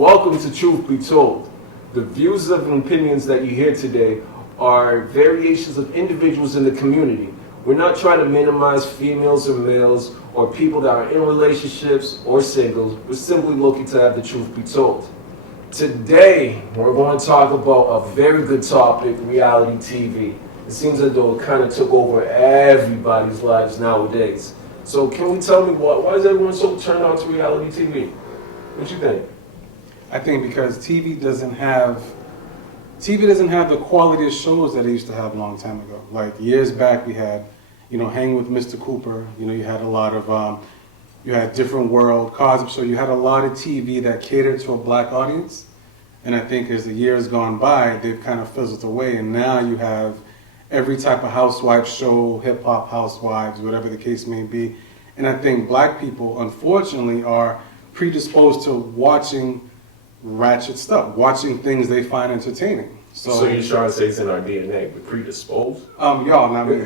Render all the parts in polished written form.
Welcome to Truth Be Told. The views and opinions that you hear today are variations of individuals in the community. We're not trying to minimize females or males or people that are in relationships or singles. We're simply looking to have the truth be told. Today, we're going to talk about a very good topic, reality TV. It seems as though it kind of took over everybody's lives nowadays. So can we tell me why is everyone so turned on to reality TV? What you think? I think because TV doesn't have the quality of shows that it used to have a long time ago. Like years back, we had, Hang with Mr. Cooper. You had a lot of, you had Different World, Cosby. So you had a lot of TV that catered to a black audience. And I think as the years gone by, they've kind of fizzled away. And now you have every type of housewife show, hip hop housewives, whatever the case may be. And I think black people, unfortunately, are predisposed to watching ratchet stuff, watching things they find entertaining. So you're trying to say it's in our DNA, we're predisposed? Y'all, not me.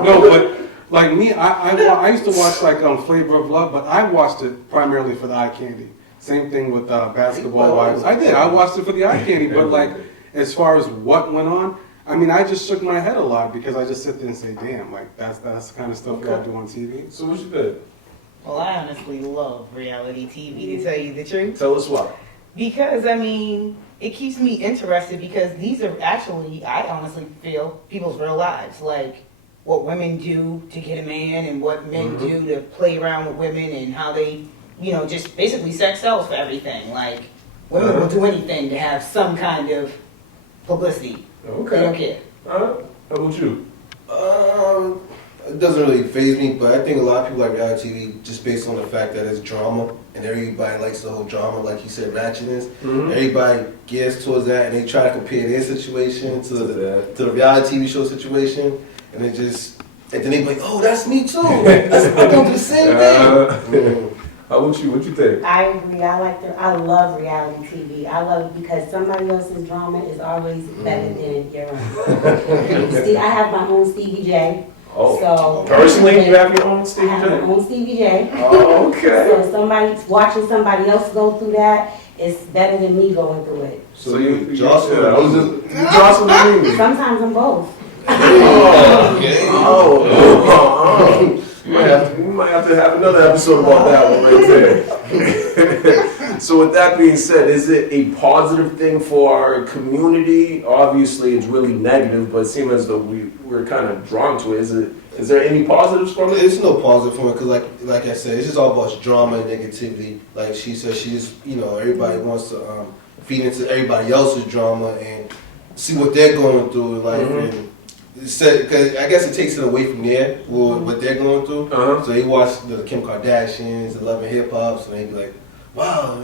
No, but like me, I used to watch like Flavor of Love, but I watched it primarily for the eye candy. Same thing with Basketball Wives. I watched it for the eye candy, but like as far as what went on, I just shook my head a lot because I just sit there and say, damn, like that's the kind of stuff y'all do on TV. So what you think? Well, I honestly love reality TV, to tell you the truth. Tell us why. Because, it keeps me interested because these are actually, I honestly feel, people's real lives. Like, what women do to get a man and what men do to play around with women and how they, just basically sex sells for everything. Like, women will do anything to have some kind of publicity. Okay. They don't care. How about you? It doesn't really faze me, but I think a lot of people like reality TV just based on the fact that it's drama, and everybody likes the whole drama, like you said, ratchetness. Everybody gears towards that, and they try to compare their situation to the reality TV show situation, and then they be like, oh, that's me too. I'm going through the same thing. How about you? What you think? I agree. I love reality TV. I love it because somebody else's drama is always better than your own. See, I have my own Stevie J. Oh, so personally, you have your own Stevie J? I have my own Stevie J. Oh, okay. So somebody's watching somebody else go through that, it's better than me going through it. So you jostle me. Sometimes I'm both. We might have to have another episode about that one right there. So with that being said, is it a positive thing for our community? Obviously, it's really negative, but it seems as though we're kind of drawn to it. Is there any positives from it? There's no positive from it because, like I said, it's just all about drama and negativity. Like she said, everybody wants to feed into everybody else's drama and see what they're going through in life. And because I guess it takes it away from what they're going through. So they watch the Kim Kardashians, the Love and Hip Hops, and they be like, wow,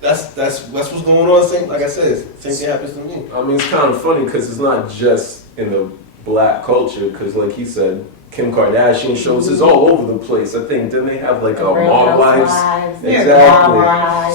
that's what's going on. Same, like I said, same thing happens to me. It's kind of funny because it's not just in the black culture. Because like he said, Kim Kardashian shows is all over the place. I think then they have like a Mom Wives, exactly.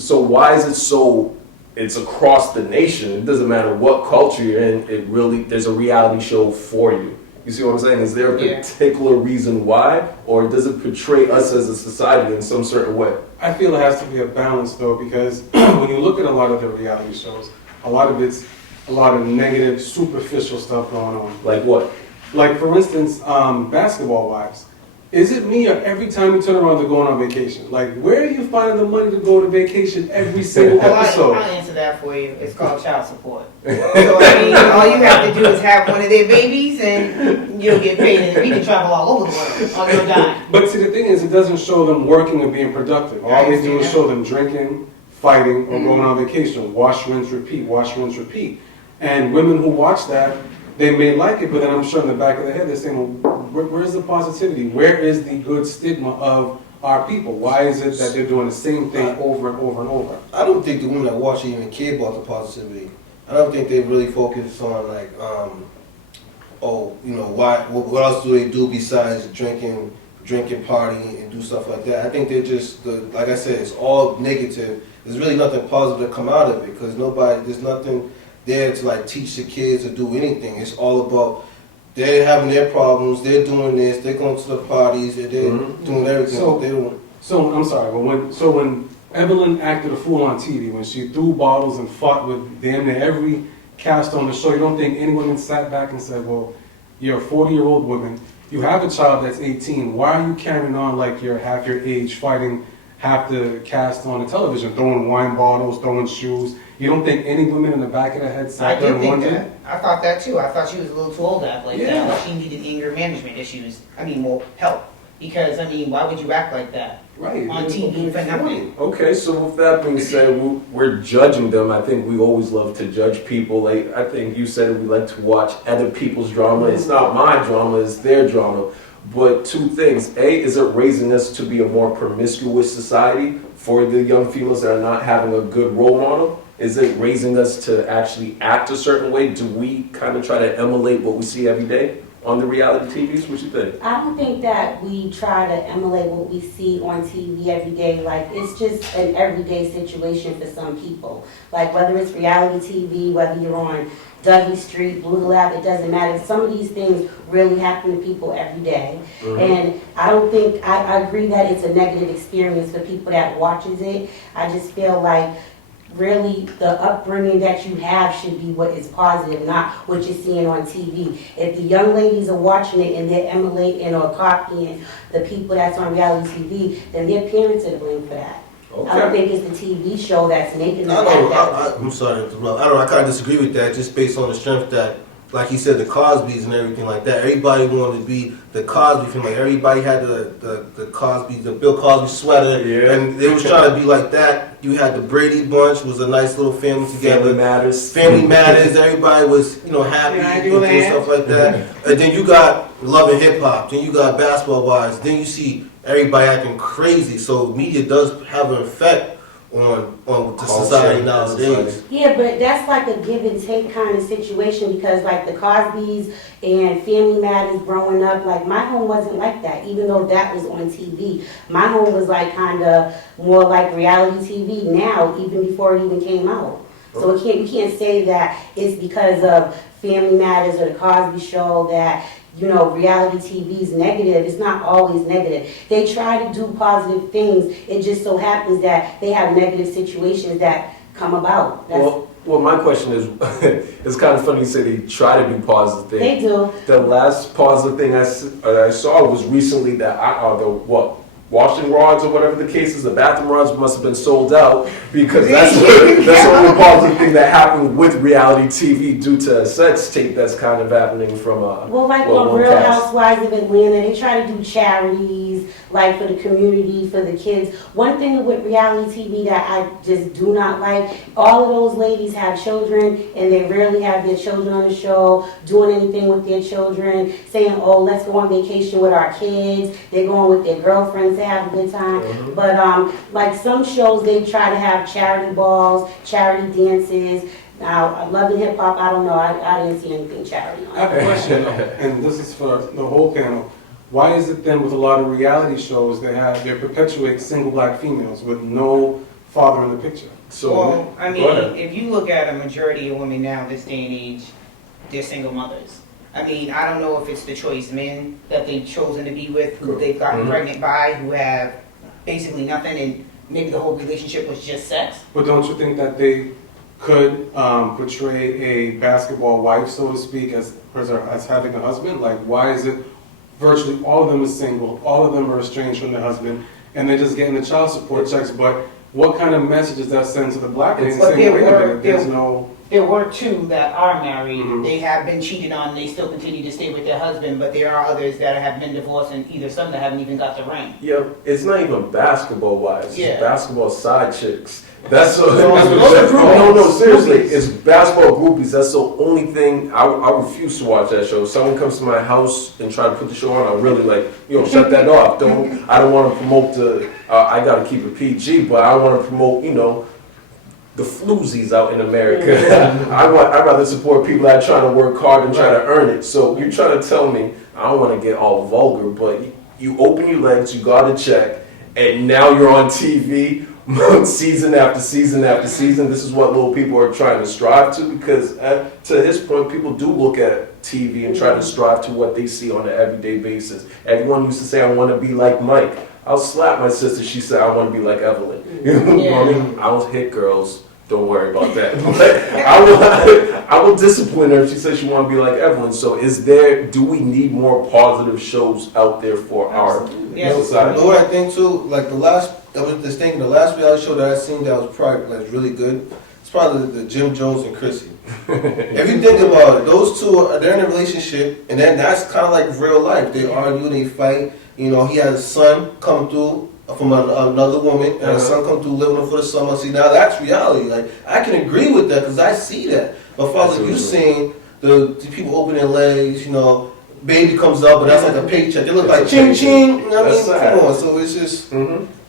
So why is it so? It's across the nation. It doesn't matter what culture you're in. There's a reality show for you. You see what I'm saying? Is there a particular reason why, or does it portray us as a society in some certain way? I feel it has to be a balance though, because when you look at a lot of the reality shows, a lot of it's a lot of negative, superficial stuff going on. Like what? Like for instance, Basketball Wives. Is it me or every time you turn around they're going on vacation? Like, where are you finding the money to go to vacation every single episode? I'll answer that for you. It's called child support. So, all you have to do is have one of their babies and you'll get paid. And you can travel all over the world on your dime. But see, the thing is, it doesn't show them working or being productive. All they do is show them drinking, fighting, or going on vacation. Wash, rinse, repeat, wash, rinse, repeat. And women who watch that, they may like it, but then I'm sure in the back of their head they're saying, well, where's the positivity? Where is the good stigma of our people? Why is it that they're doing the same thing over and over and over? I don't think the women that watch it even care about the positivity. I don't think they really focus on like, what else do they do besides drinking, partying, and do stuff like that. I think they're just, like I said, it's all negative. There's really nothing positive to come out of it because there's nothing there to like teach the kids or do anything. It's all about they're having their problems. They're doing this. They're going to the parties. And they're doing everything. So- that they doing. So I'm sorry, but when Evelyn acted a fool on TV, when she threw bottles and fought with damn near every cast on the show, you don't think any woman sat back and said, well, you're a 40-year-old woman, you have a child that's 18, why are you carrying on like you're half your age, fighting half the cast on the television, throwing wine bottles, throwing shoes? You don't think any women in the back of their head I sat there did and think wondered? that. I thought that too. I thought she was a little too old to act like Yeah. that. Like she needed anger management issues. Well, help. Because, why would you act like that Right. on TV for nothing? Okay, so with that being said, we're judging them. I think we always love to judge people. Like I think you said, we like to watch other people's drama. It's not my drama, it's their drama. But two things. A, is it raising us to be a more promiscuous society for the young females that are not having a good role model? Is it raising us to actually act a certain way? Do we kind of try to emulate what we see every day on the reality TVs? What you think? I don't think that we try to emulate what we see on TV every day. Like, it's just an everyday situation for some people. Like, whether it's reality TV, whether you're on Dudley Street, Blue Lab, it doesn't matter. Some of these things really happen to people every day. And I don't think, I agree that it's a negative experience for people that watches it. I just feel like really the upbringing that you have should be what is positive, not what you're seeing on TV. If the young ladies are watching it and they're emulating or copying the people that's on reality TV, then their parents are to blame for that. I don't think it's the TV show that's making them act that way. I'm sorry to interrupt. I kind of disagree with that, just based on the strength that, like you said, the Cosbys and everything like that. Everybody wanted to be the Cosby film. Like everybody had the Cosby, the Bill Cosby sweater, and they was trying to be like that. You had the Brady Bunch, was a nice little family together. Family Matters. Family Matters. Everybody was, happy and doing stuff like that. And then you got Love and Hip Hop. Then you got Basketball Wives. Then you see everybody acting crazy. So media does have an effect on the society nowadays. Yeah, but that's like a give and take kind of situation because like the Cosbys and Family Matters growing up, like my home wasn't like that, even though that was on TV. My home was like kind of more like reality TV now, even before it even came out. So you can't say that it's because of Family Matters or the Cosby Show that reality TV is negative. It's not always negative. They try to do positive things. It just so happens that they have negative situations that come about. Well, my question is, it's kind of funny you say they try to do positive things. They do. The last positive thing I saw was recently that washing rods or whatever the case is, the bathroom rods must have been sold out because that's the only positive thing that happened with reality TV due to a sex tape that's kind of happening from on one Real cast. Housewives of Atlanta, they try to do charities like for the community, for the kids. One thing with reality TV that I just do not like, all of those ladies have children and they rarely have their children on the show doing anything with their children, saying, oh, let's go on vacation with our kids. They're going with their girlfriends to have a good time. But like some shows, they try to have charity balls, charity dances. Now, Love and Hip Hop, I don't know. I didn't see anything charity on I have a question, though, and this is for the whole panel. Why is it then with a lot of reality shows they perpetuate single black females with no father in the picture? So, go ahead. If you look at a majority of women now this day and age, they're single mothers. I don't know if it's the choice men that they've chosen to be with, who they've gotten pregnant by, who have basically nothing, and maybe the whole relationship was just sex. But don't you think that they could portray a basketball wife, so to speak, as having a husband? Like, why is it virtually all of them are single, all of them are estranged from their husband, and they're just getting the child support checks? But what kind of message does that send to the black man? But Saying, wait a minute, there's no... There were two that are married. They have been cheated on. They still continue to stay with their husband, but there are others that have been divorced, and either some that haven't even got the ring. Yeah, it's not even basketball wives. Yeah. It's basketball side chicks. That's so. Those are No, seriously, it's basketball groupies. That's the only thing. I refuse to watch that show. If someone comes to my house and try to put the show on, I'm really like, shut that off. I don't want to promote the. I got to keep it PG, but I want to promote, the floozies out in America. I'd rather support people that are trying to work hard and try to earn it. So you're trying to tell me, I don't want to get all vulgar, but you open your legs, you got a check, and now you're on TV season after season after season. This is what little people are trying to strive to, because to his point, people do look at TV and try to strive to what they see on an everyday basis. Everyone used to say, I want to be like Mike. I'll slap my sister, she said, I want to be like Evelyn. You know what I mean? I'll hit girls, don't worry about that. But I will discipline her if she says she want to be like Evelyn. So do we need more positive shows out there for our society? You know what I think too? Like the last reality show that I seen that was probably like really good, it's probably the Jim Jones and Chrissy. If you think about it, those two, they're in a relationship, and then that's kind of like real life. They argue, they fight. You know, he has a son come through from another woman, and a son come through living with him for the summer. See, now that's reality. Like, I can agree with that because I see that. But Father, you seeing the people open their legs, you know, baby comes up, but that's like a paycheck. They look like ching ching. You know what I mean? Come on. So it's just.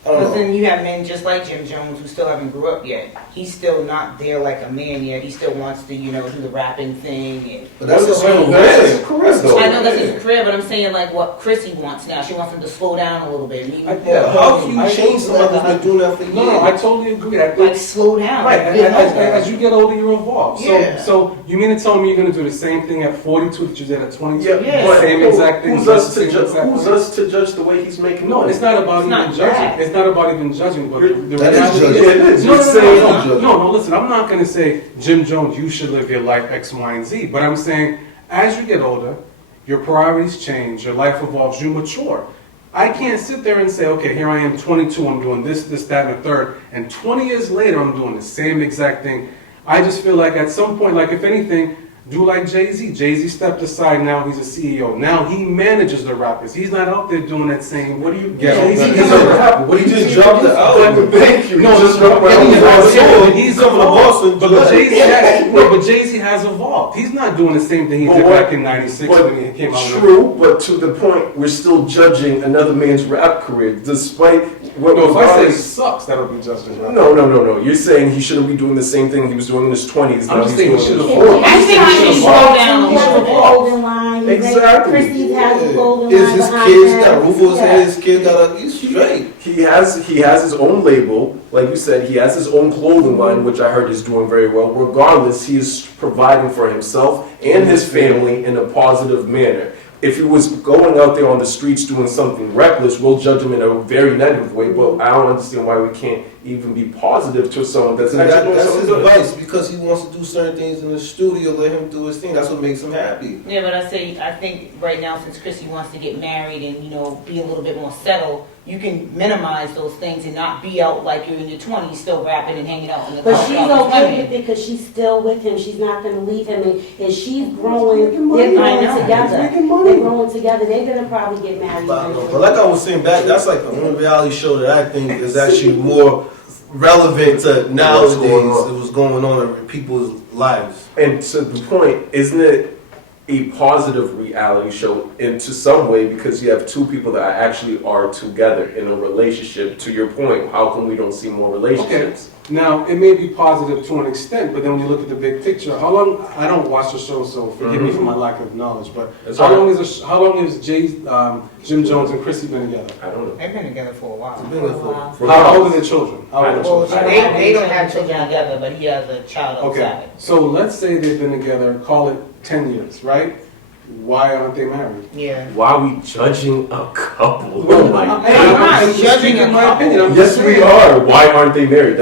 I don't But know. then you have men just like Jim Jones who still haven't grew up yet. He's still not there like a man yet. He still wants to, do the rapping thing. And But that's his That's career. though. I know that's his career, but I'm saying like what Chrissy wants now. She wants him to slow down a little bit. How can you change someone who's been doing that for years? No, I totally agree. I Like think, slow down. right, Like, as you get older, you evolve. Yeah. So you mean to tell me you're going to do the same thing at 42 that you did at 22? Yeah. But Same exact thing. who's us to same judge? exact Who's thing? us to judge the way he's making No, money? it's not about It's even not judging. that. It's not about even judging, but the That is reality judging. Yeah, it is. No, You're no, saying- no, no, no, listen, I'm not going to say, Jim Jones, you should live your life X, Y, and Z. But I'm saying, as you get older, your priorities change, your life evolves, you mature. I can't sit there and say, okay, here I am, 22, I'm doing this, that, and the third, and 20 years later, I'm doing the same exact thing. I just feel like at some point, like if anything, do like Jay-Z. Jay-Z stepped aside, now he's a CEO. Now he manages the rappers. He's not out there doing that same, What do you ghetto Jay-Z thing. is a rapper. What He do you just dropped the album. Thank you. No, He just no, dropped no, the album. he's Come from the evolved. Boston, But July. Jay-Z has evolved. He's not doing the same thing he But did what- back in '96 But when he came out. with- true, but to the point, we're still judging another man's rap career, despite what No, if I say it regardless- sucks, that'll be justice. Right? No. You're saying he shouldn't be doing the same thing he was doing in his 20s. I'm now just he's saying he doing should it in have his 40s. I think he should slow down a He has little a bit. clothing line. Exactly. Christy has a clothing Is line his behind kids him. got Rufus Yeah. and his kid got a, he's straight. He has his own label, like you said. He has his own clothing line, which I heard is doing very well. Regardless, he is providing for himself and his family in a positive manner. If he was going out there on the streets doing something reckless, we'll judge him in a very negative way. But I don't understand why we can't even be positive to someone that's So actually doing that's something his good. advice because he wants to do certain things in the studio. Let him do his thing. That's what makes him happy. Yeah, but I think right now since Chrissy wants to get married and be a little bit more settled, you can minimize those things and not be out like you're in your 20s still rapping and hanging out in the But club she's with all these okay women. with it because she's still with him. She's not going to leave him. And she's growing. making They're money. I growing know. together. He's making money. They're growing together. They're going to probably get married. But eventually. like I was saying back, that's like the only reality show that I think is actually more relevant to nowadays. going on? It was going on in people's lives. And to the point, isn't it a positive reality show in to some way because you have two people that actually are together in a relationship? To your point, how come we don't see more relationships? Now, it may be positive to an extent, but then when you look at the big picture, how long, I don't watch the show, so forgive me for my lack of knowledge, but That's how all long is Jim Jones and Chrissy been together? I don't know. They've been together for a while. Been there for- How old are their children? How old are their Well, children? they don't have children together, but he has a child Okay, outside. so let's say they've been together, call it 10 years, right? Why aren't they married? Yeah. Why are we judging a couple? Well, Oh my I'm God. not just judging speaking a my couple. opinion. I'm Yes, just we saying. are. Why aren't they married?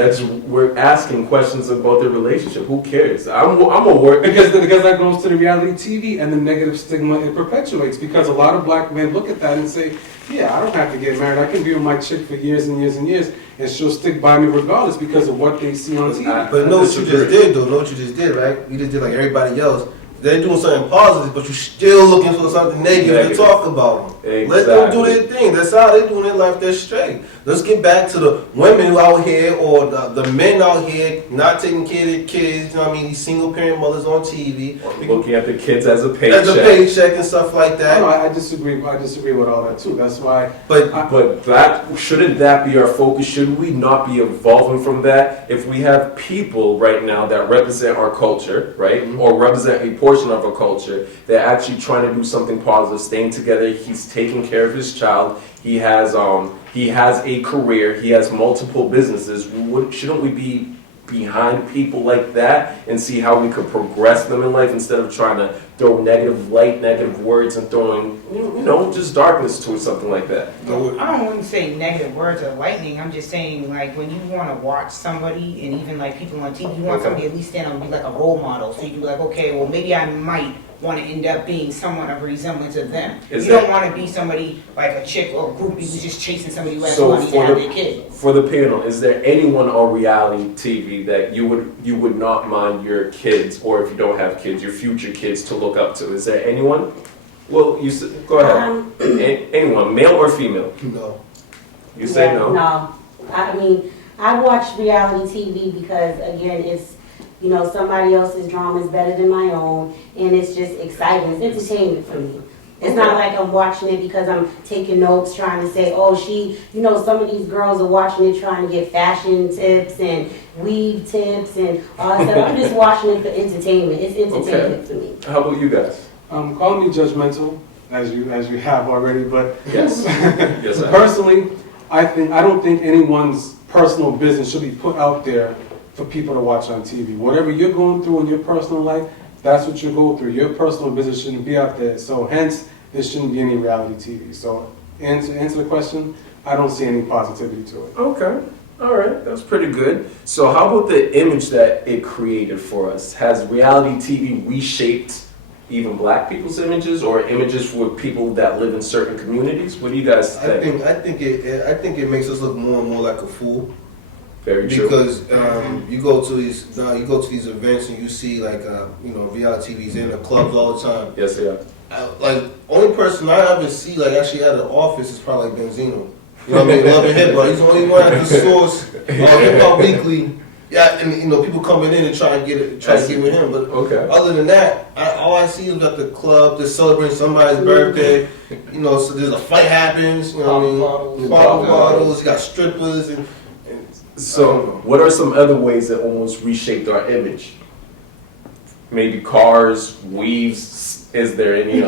We're asking questions about their relationship. Who cares? I'm a work. Because that goes to the reality TV and the negative stigma it perpetuates. Because a lot of black men look at that and say, yeah, I don't have to get married. I can be with my chick for years and years and years, and she'll stick by me regardless because of what they see on TV. But know what you just did, though. Know what you just did, right? You just did like everybody else. They're doing something positive, but you're still looking for something negative to talk about them. Let them do their thing. That's how they're doing their life. They're straight. Let's get back to the women who out here or the men out here not taking care of their kids. You know what I mean? These single parent mothers on TV. Looking at the kids as a paycheck. As a paycheck and stuff like that. No, I disagree. I disagree with all that too. That's why. But But shouldn't that be our focus? Should we not be evolving from that? If we have people right now that represent our culture, right, or represent a portion of our culture, they're actually trying to do something positive, staying together. He's taking care of his child. He has a career. He has multiple businesses. Shouldn't we be behind people like that and see how we could progress them in life instead of trying to throw negative light, negative words, and throwing, just darkness to it, something like that. I don't want to say negative words or lightning. I'm just saying, like, when you want to watch somebody, and even like people on TV, you want somebody to at least stand up and be like a role model. So you can be like, okay, well, maybe I might want to end up being somewhat of a resemblance of them. You don't want to be somebody like a chick or a groupie who's just chasing somebody who has money to have their kid. For the panel, is there anyone on reality TV that you would not mind your kids, or if you don't have kids, your future kids to look up to? Is there anyone? Well, go ahead. Anyone, male or female? No. You say no? No. I mean, I watch reality TV because, again, it's, somebody else's drama is better than my own, and it's just exciting. It's entertainment for me. It's not like I'm watching it because I'm taking notes, trying to say, oh, some of these girls are watching it trying to get fashion tips and weave tips and all that stuff. I'm just watching it for entertainment. It's entertainment for me. How about you guys? Call me judgmental, as you have already, but Yes. Yes, I have. personally, I don't think anyone's personal business should be put out there for people to watch on TV. Whatever you're going through in your personal life, that's what you go through. Your personal business shouldn't be out there. So hence, there shouldn't be any reality TV. So answer the question, I don't see any positivity to it. Okay. All right. That's pretty good. So how about the image that it created for us? Has reality TV reshaped even black people's images or images for people that live in certain communities? What do you guys think? I think it makes us look more and more like a fool. Very true. Because you go to these events and you see like reality TVs in the clubs all the time. Yes, yeah. Like only person I ever see like actually at an office is probably like Benzino. You know what I mean? Love and Hip Hop. He's the only one at the source. Hip Hop Weekly. Yeah, and people coming in and trying to get with him. But other than that, all I see is at the club to celebrate somebody's birthday. So there's a fight happens. You know what I mean? Bottle bottles. You got strippers and. So, what are some other ways that almost reshaped our image? Maybe cars, weaves. Is there any?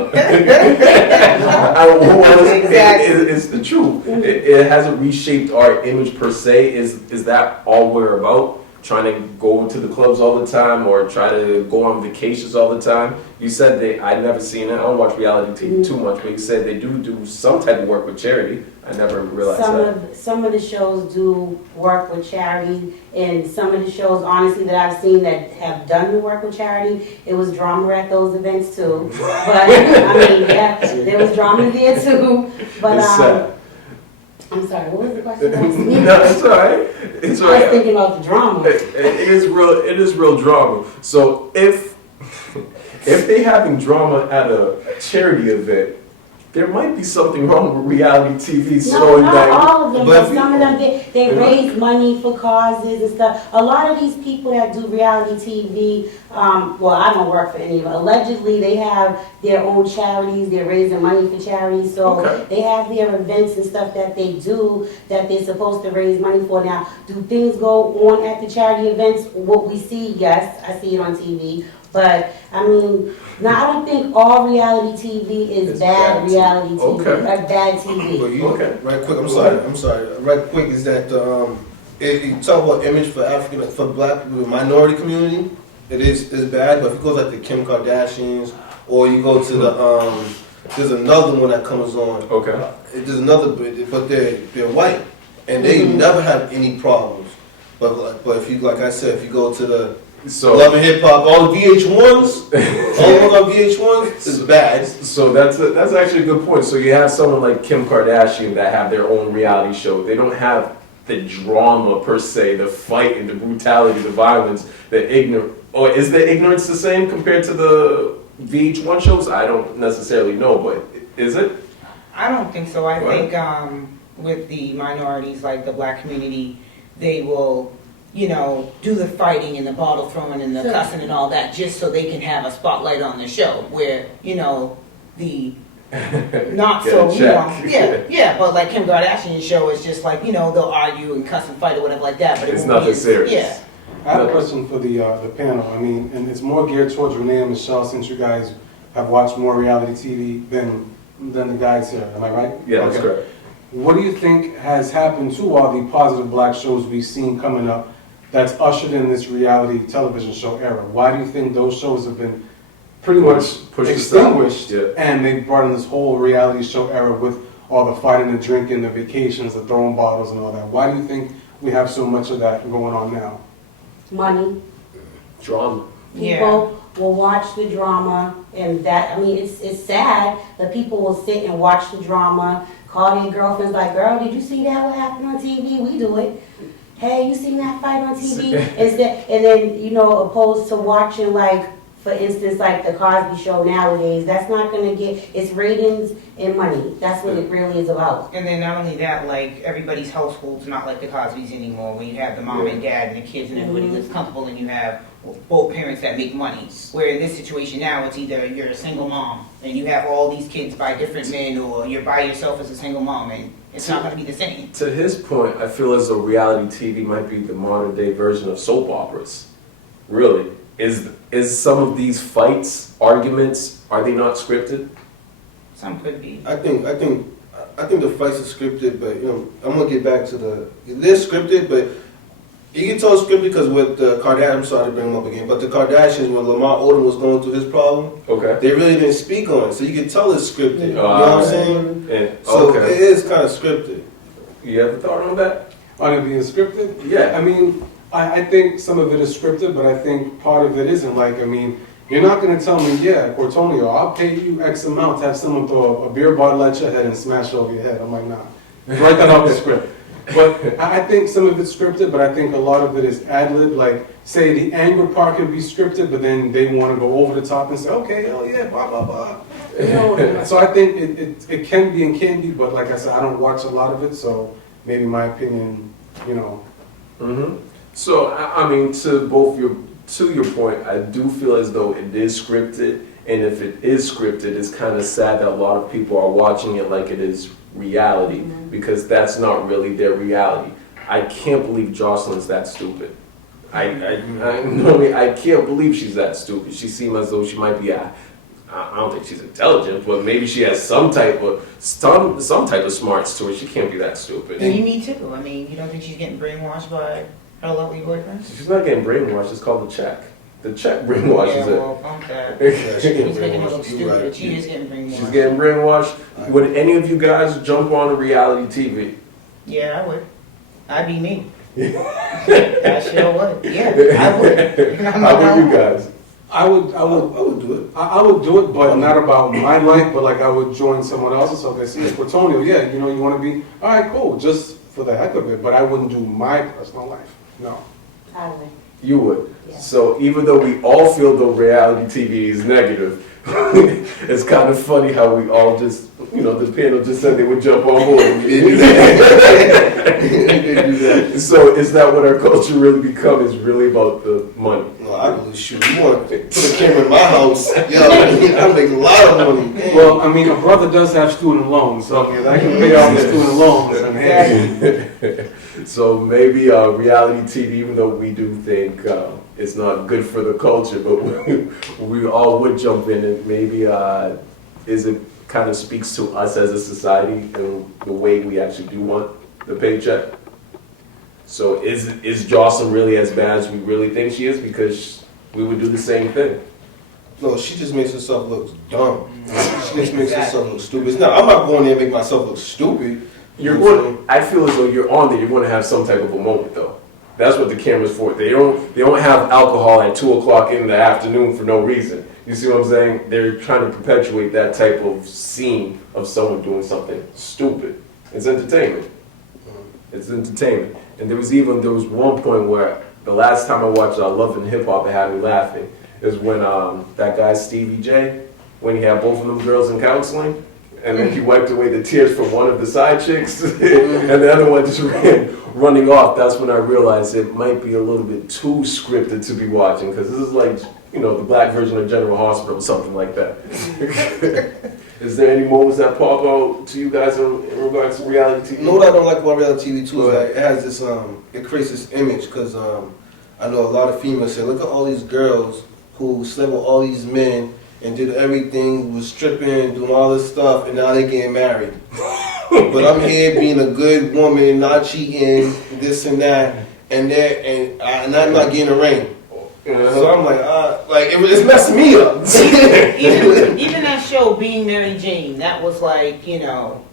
It's the truth. It hasn't reshaped our image per se. Is that all we're about? Trying to go to the clubs all the time or try to go on vacations all the time? You said I never seen it. I don't watch reality TV too much, but you said they do some type of work with charity. I never realized that. Some of the shows do work with charity, and some of the shows, honestly, that I've seen that have done the work with charity, it was drama at those events too. But I mean, yeah, there was drama there too. But I'm sorry, what was the question? No, it's all right. It's all right. I was thinking about the drama. It is real drama. So if they having drama at a charity event, there might be something wrong with reality TV showing not that. all of them, but some of them, they raise money for causes and stuff. A lot of these people that do reality TV, well, I don't work for any of them. Allegedly, they have their own charities. They're raising money for charities. So they have their events and stuff that they do that they're supposed to raise money for. Now, do things go on at the charity events? What we see, yes, I see it on TV. But, I mean, now I don't think all reality TV is bad reality TV, or bad TV. Right quick, I'm sorry. Right quick is that if you talk about image for black people, the minority community, it's bad. But if you go like the Kim Kardashians, or you go to the there's another one that comes on. There's another, but they're white and they never have any problems. But if you, like I said, if you go to the Love and Hip Hop, all the VH1s, all the VH1s is bad. So that's actually a good point. So you have someone like Kim Kardashian that have their own reality show. They don't have the drama per se, the fight and the brutality, the violence, the ignorance. Or is the ignorance the same compared to the VH1 shows? I don't necessarily know, but is it? I don't think so. I think with the minorities, like the black community, they will, do the fighting and the bottle throwing and the cussing and all that just so they can have a spotlight on the show where, the not so, but like Kim Kardashian's show is just like, they'll argue and cuss and fight or whatever like that, but it's nothing serious. Yeah. I have a question for the panel. I mean, and it's more geared towards Renee and Michelle since you guys have watched more reality TV than the guys here. Am I right? Yeah, that's correct. What do you think has happened to all the positive black shows we've seen coming up that's ushered in this reality television show era? Why do you think those shows have been pretty much Pushed extinguished, aside, yeah. and they brought in this whole reality show era with all the fighting, the drinking, the vacations, the throwing bottles and all that? Why do you think we have so much of that going on now? Money. Drama. People will watch the drama, and that, I mean, it's sad, but people will sit and watch the drama, call their girlfriends like, girl, did you see that, what happened on TV? We do it. Hey, you seen that fight on TV? And then, you know, opposed to watching, like, for instance, like the Cosby Show nowadays, that's not gonna get, it's ratings and money. That's what it really is about. And then not only that, like everybody's household's not like the Cosby's anymore. When you have the mom and dad and the kids and everybody lives comfortable, and you have both parents that make money. Where in this situation now, it's either you're a single mom and you have all these kids by different men, or you're by yourself as a single mom, and it's not going to be the same. To his point, I feel as though reality TV might be the modern day version of soap operas. Really. Is some of these fights, arguments, are they not scripted? Some could be. I think the fights are scripted, but you know, I'm gonna get back to they're scripted, but you can tell it's scripted because with the Kardashians, I'm sorry to bring them up again, but the Kardashians, when Lamar Odom was going through his problem, Okay. they really didn't speak on it, so you can tell it's scripted. You know what I'm saying? Yeah. So Okay. it is kind of scripted. You ever thought on that? On it being scripted? Yeah. I mean, I think some of it is scripted, but I think part of it isn't. Like, I mean, you're not going to tell me, yeah, Cortonio, I'll pay you X amount to have someone throw a beer bottle at your head and smash it over your head. I'm like, nah. Write that off the script. But I think some of it's scripted, but I think a lot of it is ad-lib. Like, say the anger part can be scripted, but then they want to go over the top and say, okay, hell yeah, blah, blah, blah. You know, so I think it can be and can be, but like I said, I don't watch a lot of it, so maybe my opinion, you know. Mm-hmm. So, I mean, to your point, I do feel as though it is scripted, and if it is scripted, it's kind of sad that a lot of people are watching it like it is reality, because that's not really their reality. I can't believe Jocelyn's that stupid. I can't believe she's that stupid. She seems as though she might be I don't think she's intelligent, but maybe she has some type of smarts to her. She can't be that stupid. And me too. I mean, you don't think she's getting brainwashed by her lovely boyfriend? She's not getting brainwashed. It's called the check. The check brainwashes Yeah, well, bump that. Yeah, she He's making her look brainwashed. You're stupid. right. She is getting brainwashed. She's getting brainwashed. Would any of you guys jump on a reality TV? Yeah, I would. I'd be me. I sure would. Yeah, I would. How about you guys? I would do it. I would do it, but not about my life, but like I would join someone else's. So they see it's Cortonio, yeah, you know, you want to be, all right, cool, just for the heck of it, but I wouldn't do my personal life, no. I would. You would. Yeah. So even though we all feel though reality TV is negative, it's kind of funny how we all just, you know, the panel just said they would jump on board. So is that what our culture really become? Is really about the money? No, I believe, shoot, you want to put a camera in my house, yo, I make a lot of money. Man. Well, I mean, a brother does have student loans, so if I can pay off the student loans, and hey. So maybe reality TV, even though we do think it's not good for the culture, but we all would jump in, and maybe it kind of speaks to us as a society and the way we actually do want the paycheck. So is Jocelyn really as bad as we really think she is? Because we would do the same thing. No, she just makes herself look dumb. She just makes herself look stupid. Now, I'm not going there and make myself look stupid. I feel as though you're on there, you're going to have some type of a moment though. That's what the camera's for. They don't have alcohol at 2 o'clock in the afternoon for no reason. You see what I'm saying? They're trying to perpetuate that type of scene of someone doing something stupid. It's entertainment. It's entertainment. And there was one point where the last time I watched Love and Hip Hop, it had me laughing. Is when that guy Stevie J, when he had both of them girls in counseling, and then he wiped away the tears from one of the side chicks, and the other one just running off. That's when I realized it might be a little bit too scripted to be watching, because this is like, you know, the black version of General Hospital or something like that. Is there any moments that pop out to you guys in regards to reality TV? You know what I don't like about reality TV too is that it has this, it creates this image, because I know a lot of females say, look at all these girls who slept with all these men and did everything, was stripping, doing all this stuff, and now they getting married. But I'm here being a good woman, not cheating, this and that, and I'm not getting a ring. Uh-huh. So I'm like it's messing me up. Even that show, Being Mary Jane, that was like, you know,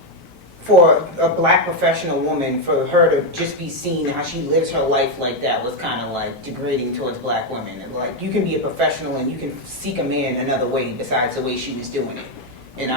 for a black professional woman, for her to just be seen how she lives her life like that was kind of like degrading towards black women. And like, you can be a professional and you can seek a man another way besides the way she was doing it. And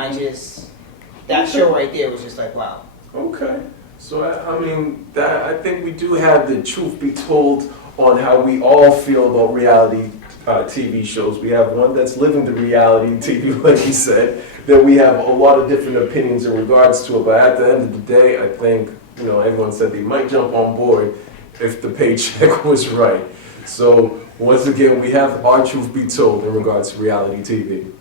that show right there was just like, wow. Okay. So, I mean, I think we do have the truth be told on how we all feel about reality TV shows. We have one that's living the reality TV, like he said, that we have a lot of different opinions in regards to it. But at the end of the day, I think, you know, everyone said they might jump on board if the paycheck was right. So, once again, we have our truth be told in regards to reality TV.